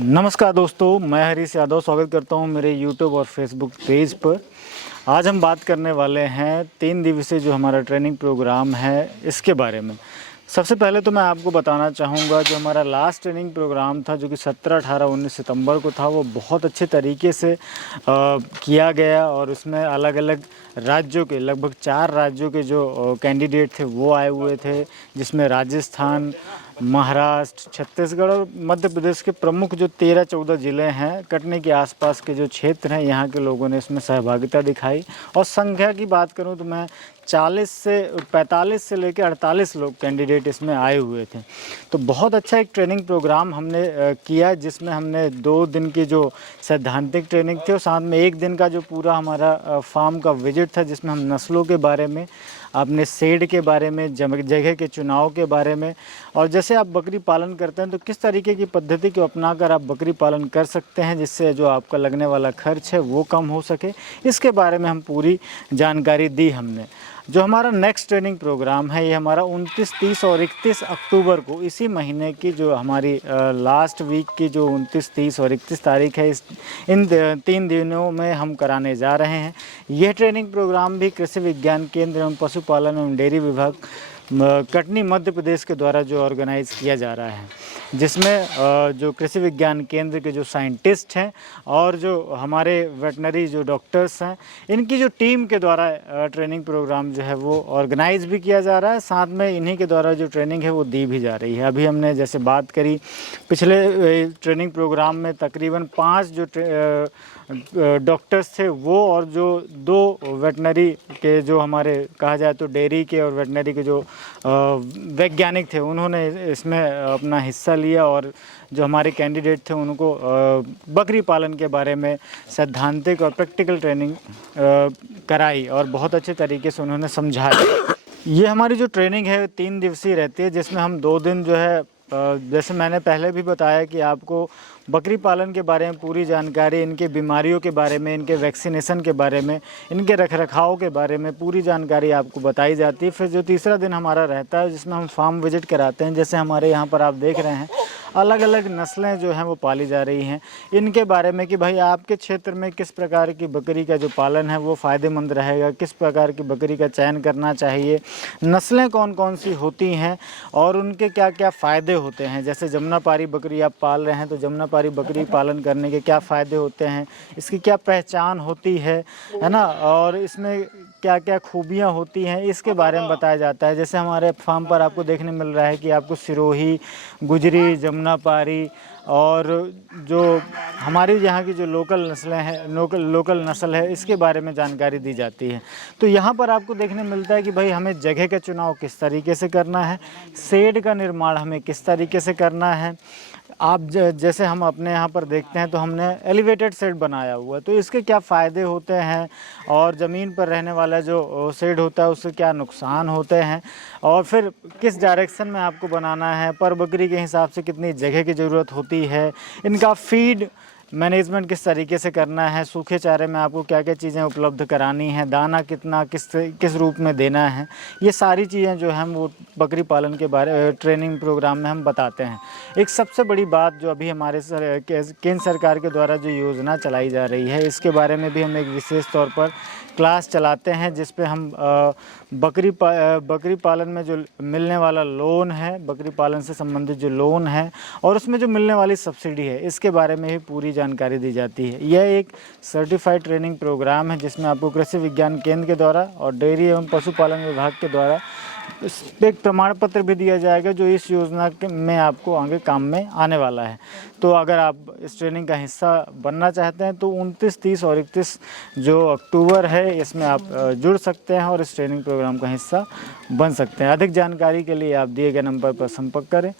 नमस्कार दोस्तों, मैं हरीश यादव स्वागत करता हूं मेरे YouTube और Facebook पेज पर। आज हम बात करने वाले हैं 3 दिवसीय जो हमारा ट्रेनिंग प्रोग्राम है इसके बारे में। सबसे पहले तो मैं आपको बताना चाहूँगा जो हमारा लास्ट ट्रेनिंग प्रोग्राम था जो कि 17, 18, 19 सितंबर को था, वो बहुत अच्छे तरीके से किया गया और उसमें अलग अलग राज्यों के लगभग 4 राज्यों के जो कैंडिडेट थे वो आए हुए थे, जिसमें राजस्थान, महाराष्ट्र, छत्तीसगढ़ और मध्य प्रदेश के प्रमुख जो 13-14 ज़िले हैं, कटनी के आसपास के जो क्षेत्र हैं, यहाँ के लोगों ने इसमें सहभागिता दिखाई। और संख्या की बात करूँ तो मैं 45 से लेकर 48 लोग कैंडिडेट इसमें आए हुए थे। तो बहुत अच्छा एक ट्रेनिंग प्रोग्राम हमने किया, जिसमें हमने 2 दिन की जो सैद्धांतिक ट्रेनिंग थी और साथ में 1 दिन का जो पूरा हमारा फार्म का विजिट था, जिसमें हम नस्लों के बारे में, अपने शेड के बारे में, जगह के चुनाव के बारे में, और जैसे आप बकरी पालन करते हैं तो किस तरीके की पद्धति को अपनाकर आप बकरी पालन कर सकते हैं जिससे जो आपका लगने वाला खर्च है वो कम हो सके, इसके बारे में हम पूरी जानकारी दी हमने। जो हमारा नेक्स्ट ट्रेनिंग प्रोग्राम है ये हमारा 29, 30 और 31 अक्टूबर को, इसी महीने की जो हमारी लास्ट वीक की जो 29, 30 और 31 तारीख है, इन 3 दिनों में हम कराने जा रहे हैं। यह ट्रेनिंग प्रोग्राम भी कृषि विज्ञान केंद्र एवं पशुपालन एवं डेयरी विभाग कटनी मध्य प्रदेश के द्वारा जो ऑर्गेनाइज़ किया जा रहा है, जिसमें जो कृषि विज्ञान केंद्र के जो साइंटिस्ट हैं और जो हमारे वेटनरी जो डॉक्टर्स हैं, इनकी जो टीम के द्वारा ट्रेनिंग प्रोग्राम जो है वो ऑर्गेनाइज़ भी किया जा रहा है। साथ में इन्हीं के द्वारा जो ट्रेनिंग है वो दी भी जा रही है। अभी हमने जैसे बात करी पिछले ट्रेनिंग प्रोग्राम में तकरीबन 5 जो डॉक्टर्स थे वो, और जो 2 वेटनरी के जो हमारे कहा जाए तो डेयरी के और वेटनरी के जो वैज्ञानिक थे, उन्होंने इसमें अपना हिस्सा लिया और जो हमारे कैंडिडेट थे उनको बकरी पालन के बारे में सैद्धांतिक और प्रैक्टिकल ट्रेनिंग कराई और बहुत अच्छे तरीके से उन्होंने समझाया। ये हमारी जो ट्रेनिंग है 3 दिवसीय रहती है, जिसमें हम 2 दिन जो है जैसे मैंने पहले भी बताया कि आपको बकरी पालन के बारे में पूरी जानकारी, इनके बीमारियों के बारे में, इनके वैक्सीनेशन के बारे में, इनके रखरखाव के बारे में पूरी जानकारी आपको बताई जाती है। फिर जो तीसरा दिन हमारा रहता है जिसमें हम फार्म विजिट कराते हैं। जैसे हमारे यहाँ पर आप देख रहे हैं अलग अलग नस्लें जो हैं वो पाली जा रही हैं, इनके बारे में कि भाई आपके क्षेत्र में किस प्रकार की बकरी का जो पालन है वो फ़ायदेमंद रहेगा, किस प्रकार की बकरी का चयन करना चाहिए, नस्लें कौन कौन सी होती हैं और उनके क्या क्या फ़ायदे होते हैं। जैसे जमुनापारी बकरी आप पाल रहे हैं तो जमुनापारी बकरी पालन करने के क्या फ़ायदे होते हैं, इसकी क्या पहचान होती है ना, और इसमें क्या क्या खूबियाँ होती हैं, इसके बारे में बताया जाता है। जैसे हमारे फार्म पर आपको देखने मिल रहा है कि आपको सिरोही, गुजरी, जमुनापारी और जो हमारी यहाँ की जो लोकल नस्लें हैं, लोकल नस्ल है, इसके बारे में जानकारी दी जाती है। तो यहाँ पर आपको देखने मिलता है कि भाई हमें जगह का चुनाव किस तरीके से करना है, शेड का निर्माण हमें किस तरीके से करना है। आप जैसे हम अपने यहाँ पर देखते हैं तो हमने एलिवेटेड शेड बनाया हुआ है, तो इसके क्या फ़ायदे होते हैं और ज़मीन पर रहने वाला जो शेड होता है उससे क्या नुकसान होते हैं, और फिर किस डायरेक्शन में आपको बनाना है, पर बकरी के हिसाब से कितनी जगह की ज़रूरत होती है, इनका फीड मैनेजमेंट किस तरीके से करना है, सूखे चारे में आपको क्या क्या चीज़ें उपलब्ध करानी है, दाना कितना किस रूप में देना है, ये सारी चीज़ें जो हम वो बकरी पालन के बारे ट्रेनिंग प्रोग्राम में हम बताते हैं। एक सबसे बड़ी बात जो अभी हमारे केंद्र सरकार के द्वारा जो योजना चलाई जा रही है, इसके बारे में भी हम एक विशेष तौर पर क्लास चलाते हैं, जिस पे हम बकरी पालन में जो मिलने वाला लोन है, बकरी पालन से संबंधित जो लोन है और उसमें जो मिलने वाली सब्सिडी है, इसके बारे में भी पूरी जानकारी दी जाती है। यह एक सर्टिफाइड ट्रेनिंग प्रोग्राम है जिसमें आपको कृषि विज्ञान केंद्र के द्वारा और डेयरी एवं पशुपालन विभाग के द्वारा एक प्रमाण पत्र भी दिया जाएगा जो इस योजना में आपको आगे काम में आने वाला है। तो अगर आप इस ट्रेनिंग का हिस्सा बनना चाहते हैं तो 29, 30 और 31 जो अक्टूबर है इसमें आप जुड़ सकते हैं और इस ट्रेनिंग प्रोग्राम का हिस्सा बन सकते हैं। अधिक जानकारी के लिए आप दिए गए नंबर पर संपर्क करें।